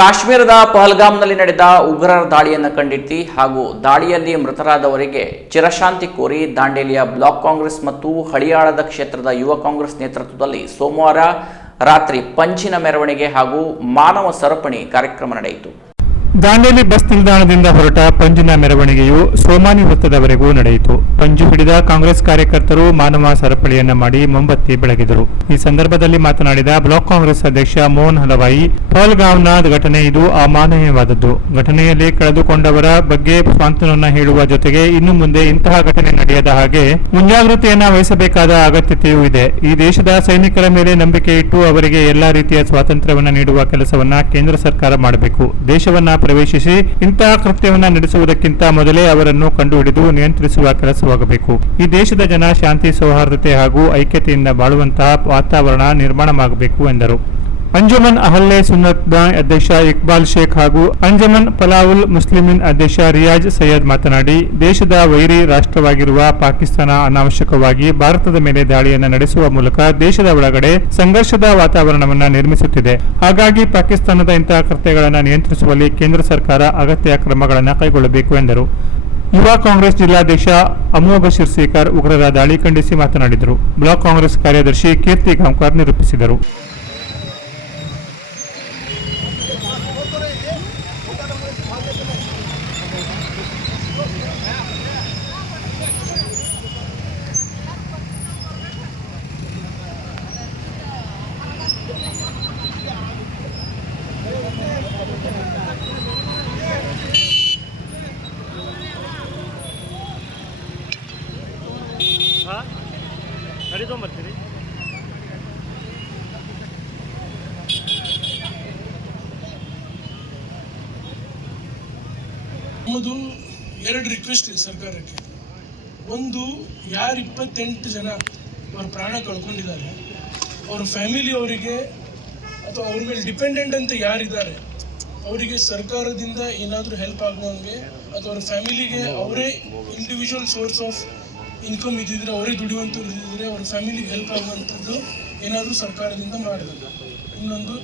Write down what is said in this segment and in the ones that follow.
ಕಾಶ್ಮೀರದ ಪಹಲ್ಗಾಮ್ನಲ್ಲಿ ನಡೆದ ಉಗ್ರರ ದಾಳಿಯನ್ನು ಖಂಡಿಸಿ ಹಾಗೂ ದಾಳಿಯಲ್ಲಿ ಮೃತರಾದವರಿಗೆ ಚಿರಶಾಂತಿ ಕೋರಿ ದಾಂಡೇಲಿಯ ಬ್ಲಾಕ್ ಕಾಂಗ್ರೆಸ್ ಮತ್ತು ಹಳಿಯಾಳದ ಕ್ಷೇತ್ರದ ಯುವ ಕಾಂಗ್ರೆಸ್ ನೇತೃತ್ವದಲ್ಲಿ ಸೋಮವಾರ ರಾತ್ರಿ ಪಂಚಿನ ಮೆರವಣಿಗೆ ಹಾಗೂ ಮಾನವ ಸರಪಣಿ ಕಾರ್ಯಕ್ರಮ ನಡೆಯಿತು. ದಾಂಡೇಲಿ ಬಸ್ ನಿಲ್ದಾಣದಿಂದ ಹೊರಟ ಪಂಜಿನ ಮೆರವಣಿಗೆಯು ಸೋಮಾನಿ ವೃತ್ತದವರೆಗೂ ನಡೆಯಿತು. ಪಂಜು ಹಿಡಿದ ಕಾಂಗ್ರೆಸ್ ಕಾರ್ಯಕರ್ತರು ಮಾನವ ಸರಪಳಿಯನ್ನ ಮಾಡಿ ಮೊಂಬತ್ತಿ ಬೆಳಗಿದರು. ಈ ಸಂದರ್ಭದಲ್ಲಿ ಮಾತನಾಡಿದ ಬ್ಲಾಕ್ ಕಾಂಗ್ರೆಸ್ ಅಧ್ಯಕ್ಷ ಮೋಹನ್ ಹಲವಾಯಿ, ಪಹಲ್ಗಾಮ್ನ ಘಟನೆ ಇದು ಅಮಾನವೀಯವಾದದ್ದು. ಘಟನೆಯಲ್ಲಿ ಕಳೆದುಕೊಂಡವರ ಬಗ್ಗೆ ಸಾಂತ್ವನ ಹೇಳುವ ಜೊತೆಗೆ ಇನ್ನು ಮುಂದೆ ಇಂತಹ ಘಟನೆ ನಡೆಯದ ಹಾಗೆ ಮುಂಜಾಗ್ರತೆಯನ್ನ ವಹಿಸಬೇಕಾದ ಅಗತ್ಯತೆಯೂ ಇದೆ. ಈ ದೇಶದ ಸೈನಿಕರ ಮೇಲೆ ನಂಬಿಕೆ ಇಟ್ಟು ಅವರಿಗೆ ಎಲ್ಲಾ ರೀತಿಯ ಸ್ವಾತಂತ್ರ್ಯವನ್ನ ನೀಡುವ ಕೆಲಸವನ್ನ ಕೇಂದ್ರ ಸರ್ಕಾರ ಮಾಡಬೇಕು. ದೇಶವನ್ನ ಪ್ರವೇಶಿಸಿ ಇಂತಹ ಕೃತ್ಯವನ್ನ ನಡೆಸುವುದಕ್ಕಿಂತ ಮೊದಲೇ ಅವರನ್ನು ಕಂಡುಹಿಡಿದು ನಿಯಂತ್ರಿಸುವ ಕೆಲಸವಾಗಬೇಕು. ಈ ದೇಶದ ಜನ ಶಾಂತಿ, ಸೌಹಾರ್ದತೆ ಹಾಗೂ ಐಕ್ಯತೆಯಿಂದ ಬಾಳುವಂತಹ ವಾತಾವರಣ ನಿರ್ಮಾಣವಾಗಬೇಕು ಎಂದರು. ಅಂಜುಮನ್ ಅಹಲ್ಲೆ ಸುನ್ನತ್ನ ಅಧ್ಯಕ್ಷ ಇಕ್ಬಾಲ್ ಶೇಖ್ ಹಾಗೂ ಅಂಜಮನ್ ಫಲಾವುಲ್ ಮುಸ್ಲಿಮಿನ್ ಅಧ್ಯಕ್ಷ ರಿಯಾಜ್ ಸೈಯದ್ ಮಾತನಾಡಿ, ದೇಶದ ವೈರಿ ರಾಷ್ಟ್ರವಾಗಿರುವ ಪಾಕಿಸ್ತಾನ ಅನಾವಶ್ಯಕವಾಗಿ ಭಾರತದ ಮೇಲೆ ದಾಳಿಯನ್ನು ನಡೆಸುವ ಮೂಲಕ ದೇಶದ ಒಳಗಡೆ ಸಂಘರ್ಷದ ವಾತಾವರಣವನ್ನು ನಿರ್ಮಿಸುತ್ತಿದೆ. ಹಾಗಾಗಿ ಪಾಕಿಸ್ತಾನದ ಇಂತಹ ಕೃತ್ಯಗಳನ್ನು ನಿಯಂತ್ರಿಸುವಲ್ಲಿ ಕೇಂದ್ರ ಸರ್ಕಾರ ಅಗತ್ಯ ಕ್ರಮಗಳನ್ನು ಕೈಗೊಳ್ಳಬೇಕು ಎಂದರು. ಯುವ ಕಾಂಗ್ರೆಸ್ ಜಿಲ್ಲಾಧ್ಯಕ್ಷ ಅಮೋಘ ಶಿರ್ಸೇಕರ್ ಉಗ್ರರ ದಾಳಿ ಖಂಡಿಸಿ ಮಾತನಾಡಿದರು. ಬ್ಲಾಕ್ ಕಾಂಗ್ರೆಸ್ ಕಾರ್ಯದರ್ಶಿ ಕೀರ್ತಿ ಗಾಂವ್ಕರ್ ನಿರೂಪಿಸಿದರು. ಬರ್ತೀರಿ ನಮ್ಮದು ಎರಡು ರಿಕ್ವೆಸ್ಟ್ ಇದೆ ಸರ್ಕಾರಕ್ಕೆ. ಒಂದು, ಯಾರು 28 ಜನ ಅವ್ರ ಪ್ರಾಣ ಕಳ್ಕೊಂಡಿದ್ದಾರೆ, ಅವ್ರ ಫ್ಯಾಮಿಲಿ ಅವರಿಗೆ ಅಥವಾ ಅವ್ರ ಮೇಲೆ ಡಿಪೆಂಡೆಂಟ್ ಅಂತ ಯಾರಿದ್ದಾರೆ ಅವರಿಗೆ ಸರ್ಕಾರದಿಂದ ಏನಾದರೂ ಹೆಲ್ಪ್ ಆಗುವಂಗೆ ಅಥವಾ ಅವ್ರ ಫ್ಯಾಮಿಲಿಗೆ ಅವರೇ ಇಂಡಿವಿಜುವಲ್ ಸೋರ್ಸ್ ಆಫ್ ಇನ್ಕಮ್ ಇದ್ದಿದ್ರೆ, ಅವರೇ ದುಡಿಯುವಂಥವ್ರು ಇದ್ದಿದ್ರೆ ಅವ್ರ ಫ್ಯಾಮಿಲಿಗೆ ಹೆಲ್ಪ್ ಆಗುವಂಥದ್ದು ಏನಾದರೂ ಸರ್ಕಾರದಿಂದ ಮಾಡಬೇಕು. ಇನ್ನೊಂದು,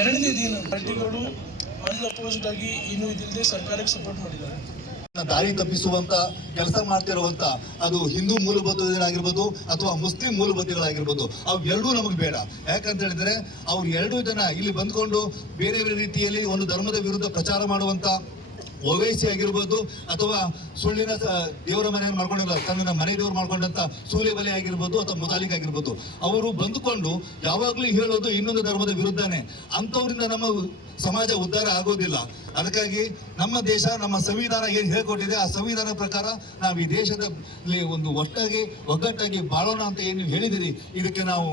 ಎರಡನೇದೇನು, ಪಾರ್ಟಿಗಳು ಅನ್ಅಪೋಸ್ಡ್ ಆಗಿ ಏನೂ ಇದಿಲ್ಲದೆ ಸರ್ಕಾರಕ್ಕೆ ಸಪೋರ್ಟ್ ಮಾಡಿದ್ದಾರೆ. ದಾರಿ ತಪ್ಪಿಸುವಂತ ಕೆಲಸ ಮಾಡ್ತಿರುವಂತ ಅದು ಹಿಂದೂ ಮೂಲಭೂತಗಳಾಗಿರ್ಬೋದು ಅಥವಾ ಮುಸ್ಲಿಂ ಮೂಲಭೂತಗಳಾಗಿರ್ಬೋದು, ಅವು ಎರಡೂ ನಮಗೆ ಬೇಡ. ಯಾಕಂತ ಹೇಳಿದ್ರೆ ಅವ್ರು 2 ಜನ ಇಲ್ಲಿ ಬಂದ್ಕೊಂಡು ಬೇರೆ ಬೇರೆ ರೀತಿಯಲ್ಲಿ ಒಂದು ಧರ್ಮದ ವಿರುದ್ಧ ಪ್ರಚಾರ ಮಾಡುವಂತ ಓವೈಸಿ ಆಗಿರ್ಬೋದು ಅಥವಾ ಸುಳ್ಳಿನ ದೇವರ ಮನೆಯನ್ನು ಮಾಡ್ಕೊಂಡಿಲ್ಲ, ತನ್ನ ಮನೆ ದೇವರು ಮಾಡ್ಕೊಂಡಂತ ಸೂಲೆಬಲೆ ಆಗಿರ್ಬೋದು ಅಥವಾ ಮುತಾಲಿಕ್ ಆಗಿರ್ಬೋದು, ಅವರು ಬಂದುಕೊಂಡು ಯಾವಾಗ್ಲೂ ಹೇಳೋದು ಇನ್ನೊಂದು ಧರ್ಮದ ವಿರುದ್ಧನೇ. ಅಂಥವ್ರಿಂದ ನಮ್ಮ ಸಮಾಜ ಉದ್ಧಾರ ಆಗೋದಿಲ್ಲ. ಅದಕ್ಕಾಗಿ ನಮ್ಮ ದೇಶ, ನಮ್ಮ ಸಂವಿಧಾನ ಏನ್ ಹೇಳ್ಕೊಟ್ಟಿದೆ ಆ ಸಂವಿಧಾನ ಪ್ರಕಾರ ನಾವು ಈ ದೇಶದಲ್ಲಿ ಒಂದು ಒಗ್ಗಟ್ಟಾಗಿ ಬಾಳೋಣ ಅಂತ ಏನು ಹೇಳಿದಿರಿ, ಇದಕ್ಕೆ ನಾವು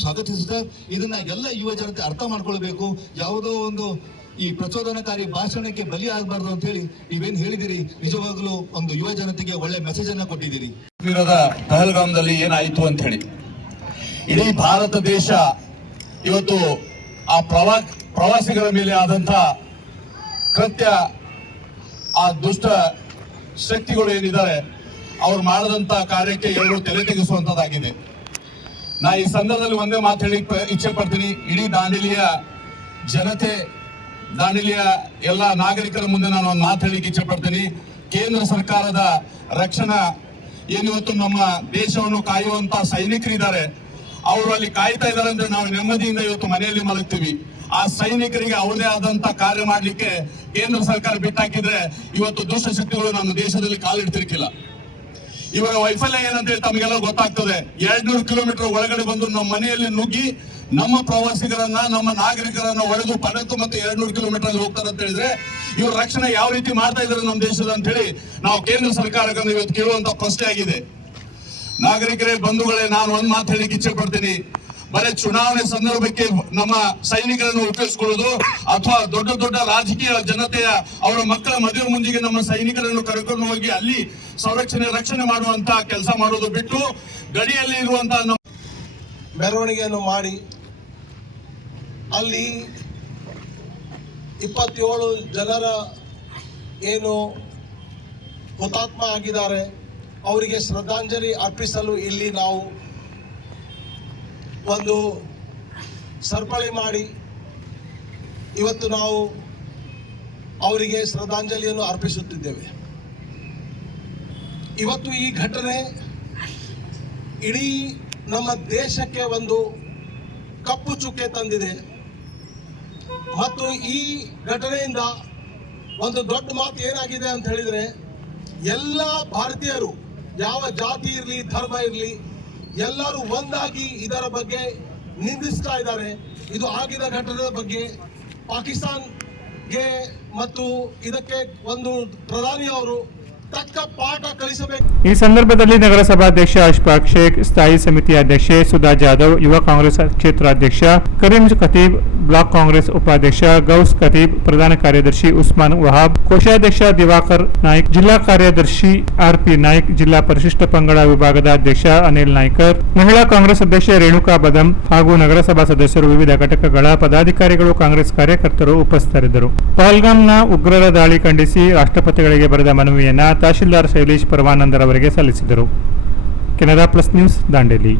ಸ್ವಾಗತಿಸುತ್ತಾ ಇದನ್ನ ಎಲ್ಲ ಯುವ ಜನತೆ ಅರ್ಥ ಮಾಡ್ಕೊಳ್ಬೇಕು. ಯಾವುದೋ ಒಂದು ಈ ಪ್ರಚೋದನಕಾರಿ ಭಾಷಣಕ್ಕೆ ಬಲಿ ಆಗಬಾರ್ದು ಅಂತ ಹೇಳಿ ನೀವೇನ್ ಹೇಳಿದಿರಿ, ನಿಜವಾಗ್ಲೂ ಒಂದು ಯುವ ಜನತೆಗೆ ಒಳ್ಳೆ ಮೆಸೇಜ್ ಅನ್ನ ಕೊಟ್ಟಿದ್ದೀರಿ. ಕಾಶ್ಮೀರದ ಪಹಲ್ಗಾಮ್ದಲ್ಲಿ ಏನಾಯಿತು ಅಂತ ಹೇಳಿ ಇಡೀ ಭಾರತ ದೇಶ ಇವತ್ತು ಆ ಪ್ರವಾಸಿಗರ ಮೇಲೆ ಆದಂತ ಕೃತ್ಯ, ಆ ದುಷ್ಟ ಶಕ್ತಿಗಳು ಏನಿದ್ದಾರೆ ಅವ್ರು ಮಾಡದಂತ ಕಾರ್ಯಕ್ಕೆ ಎಲ್ಲರೂ ತಲೆ ತೆಗೆಸುವಂತದ್ದಾಗಿದೆ. ನಾ ಈ ಸಂದರ್ಭದಲ್ಲಿ ಒಂದೇ ಮಾತು ಹೇಳಿ ಇಚ್ಛೆ ಪಡ್ತೀನಿ. ಇಡೀ ದಾಂಡೇಲಿಯ ಜನತೆ, ದಾಂಡೇಲಿಯ ಎಲ್ಲ ನಾಗರಿಕರ ಮುಂದೆ ನಾನು ಒಂದು ಮಾತು ಹೇಳಿಕ್ಕೆ ಇಚ್ಛೆ ಪಡ್ತೀನಿ. ಕೇಂದ್ರ ಸರ್ಕಾರದ ರಕ್ಷಣಾ ಏನಿವತ್ತು ನಮ್ಮ ದೇಶವನ್ನು ಕಾಯುವಂತ ಸೈನಿಕರಿದ್ದಾರೆ, ಅವರು ಅಲ್ಲಿ ಕಾಯ್ತಾ ಇದ್ದಾರೆ ಅಂದ್ರೆ ನಾವು ನೆಮ್ಮದಿಯಿಂದ ಇವತ್ತು ಮನೆಯಲ್ಲಿ ಮಲಗ್ತೀವಿ. ಆ ಸೈನಿಕರಿಗೆ ಅವ್ರದೇ ಆದಂತ ಕಾರ್ಯ ಮಾಡ್ಲಿಕ್ಕೆ ಕೇಂದ್ರ ಸರ್ಕಾರ ಬಿಟ್ಟಾಕಿದ್ರೆ ಇವತ್ತು ದುಷ್ಟಶಕ್ತಿಗಳು ನಮ್ಮ ದೇಶದಲ್ಲಿ ಕಾಲಿಡ್ತಿರ್ಕಿಲ್ಲ. ಇವಾಗ ವೈಫಲ್ಯ ಏನಂತ ಹೇಳಿ ತಮಗೆಲ್ಲ ಗೊತ್ತಾಗ್ತದೆ. 200 ಕಿಲೋಮೀಟರ್ ಒಳಗಡೆ ಬಂದು ನಮ್ಮ ಮನೆಯಲ್ಲಿ ನುಗ್ಗಿ ನಮ್ಮ ಪ್ರವಾಸಿಗರನ್ನ, ನಮ್ಮ ನಾಗರಿಕರನ್ನ ಒಡೆದು ಪಡೆದು ಮತ್ತೆ 200 ಕಿಲೋಮೀಟರ್ ಅಲ್ಲಿ ಹೋಗ್ತಾರೆ ಅಂತ ಹೇಳಿದ್ರೆ ಇವ್ರ ರಕ್ಷಣೆ ಯಾವ ರೀತಿ ಮಾಡ್ತಾ ಇದ್ದಾರೆ ನಮ್ಮ ದೇಶದ ಅಂತ ಹೇಳಿ ನಾವು ಕೇಂದ್ರ ಸರ್ಕಾರಕ್ಕೆ ಇವತ್ತು ಕೇಳುವಂತ ಪ್ರಶ್ನೆ ಆಗಿದೆ. ನಾಗರಿಕರೇ, ಬಂಧುಗಳೇ, ನಾನು ಒಂದ್ ಮಾತು ಹೇಳಿಕ್ಕೆ ಇಚ್ಛೆ ಪಡ್ತೀನಿ. ಬರೀ ಚುನಾವಣೆ ಸಂದರ್ಭಕ್ಕೆ ನಮ್ಮ ಸೈನಿಕರನ್ನು ಉಪಯೋಗಿಸಿಕೊಳ್ಳೋದು ಅಥವಾ ದೊಡ್ಡ ದೊಡ್ಡ ರಾಜಕೀಯ ಜನತೆಯ ಅವರ ಮಕ್ಕಳ ಮದುವೆ ಮುಂಜಿಗೆ ನಮ್ಮ ಸೈನಿಕರನ್ನು ಕರ್ಕೊಂಡು ಹೋಗಿ ಅಲ್ಲಿ ರಕ್ಷಣೆ ಮಾಡುವಂತ ಕೆಲಸ ಮಾಡೋದು ಬಿಟ್ಟು ಗಡಿಯಲ್ಲಿ ಇರುವಂತಹ ಮೆರವಣಿಗೆಯನ್ನು ಮಾಡಿ ಅಲ್ಲಿ 27 ಜನರ ಏನು ಹುತಾತ್ಮ ಆಗಿದ್ದಾರೆ ಅವರಿಗೆ ಶ್ರದ್ಧಾಂಜಲಿ ಅರ್ಪಿಸಲು ಇಲ್ಲಿ ನಾವು ಒಂದು ಸರ್ಪಳಿ ಮಾಡಿ ಇವತ್ತು ನಾವು ಅವರಿಗೆ ಶ್ರದ್ಧಾಂಜಲಿಯನ್ನು ಅರ್ಪಿಸುತ್ತಿದ್ದೇವೆ. ಇವತ್ತು ಈ ಘಟನೆ ಇಡೀ ನಮ್ಮ ದೇಶಕ್ಕೆ ಒಂದು ಕಪ್ಪು ಚುಕ್ಕೆ ತಂದಿದೆ ಮತ್ತು ಈ ಘಟನೆಯಿಂದ ಒಂದು ದೊಡ್ಡ ಮಾತು ಏನಾಗಿದೆ ಅಂತ ಹೇಳಿದರೆ, ಎಲ್ಲ ಭಾರತೀಯರು ಯಾವ ಜಾತಿ ಇರಲಿ ಧರ್ಮ ಇರಲಿ ಎಲ್ಲರೂ ಒಂದಾಗಿ ಇದರ ಬಗ್ಗೆ ನಿಂದಿಸ್ತಾ ಇದ್ದಾರೆ. ಇದು ಆಗಿದ ಘಟನೆಯ ಬಗ್ಗೆ ಪಾಕಿಸ್ತಾನ್ಗೆ ಮತ್ತು ಇದಕ್ಕೆ ಒಂದು ಪ್ರಧಾನಿ ಅವರು ತಕ್ಕ ಪಾಠ ಕಲಿಸಬೇಕು. ಈ ಸಂದರ್ಭದಲ್ಲಿ ನಗರಸಭಾಧ್ಯಕ್ಷ ಅಶ್ಫಾಕ್ ಶೇಖ್, ಸ್ಥಾಯಿ ಸಮಿತಿ ಅಧ್ಯಕ್ಷೆ ಸುಧಾ ಜಾಧವ್, ಯುವ ಕಾಂಗ್ರೆಸ್ ಕ್ಷೇತ್ರಾಧ್ಯಕ್ಷ ಕರೀಂ ಖತೀಬ್, ಬ್ಲಾಕ್ ಕಾಂಗ್ರೆಸ್ ಉಪಾಧ್ಯಕ್ಷ ಗೌಸ್ ಖತೀಬ್, ಪ್ರಧಾನ ಕಾರ್ಯದರ್ಶಿ ಉಸ್ಮಾನ್ ವಹಾಬ್, ಕೋಶಾಧ್ಯಕ್ಷ ದಿವಾಕರ್ ನಾಯ್ಕ್, ಜಿಲ್ಲಾ ಕಾರ್ಯದರ್ಶಿ ಆರ್ಪಿ ನಾಯ್ಕ್, ಜಿಲ್ಲಾ ಪರಿಶಿಷ್ಟ ಪಂಗಡ ವಿಭಾಗದ ಅಧ್ಯಕ್ಷ ಅನಿಲ್ ನಾಯ್ಕರ್, ಮಹಿಳಾ ಕಾಂಗ್ರೆಸ್ ಅಧ್ಯಕ್ಷೆ ರೇಣುಕಾ ಬದಂ ಹಾಗೂ ನಗರಸಭಾ ಸದಸ್ಯರು, ವಿವಿಧ ಘಟಕಗಳ ಪದಾಧಿಕಾರಿಗಳು, ಕಾಂಗ್ರೆಸ್ ಕಾರ್ಯಕರ್ತರು ಉಪಸ್ಥಿತರಿದ್ದರು. ಪಹಲ್ಗಾಮ್ನ ಉಗ್ರರ ದಾಳಿ ಖಂಡಿಸಿ ರಾಷ್ಟ್ರಪತಿಗಳಿಗೆ ಬರೆದ ಮನವಿಯನ್ನ ತಹಶೀಲ್ದಾರ್ ಶೈಲೇಶ್ ಪರಮಾನಂದರ್ ಅವರಿಗೆ ಸಲ್ಲಿಸಿದರು. Canara plus news, Dandeli.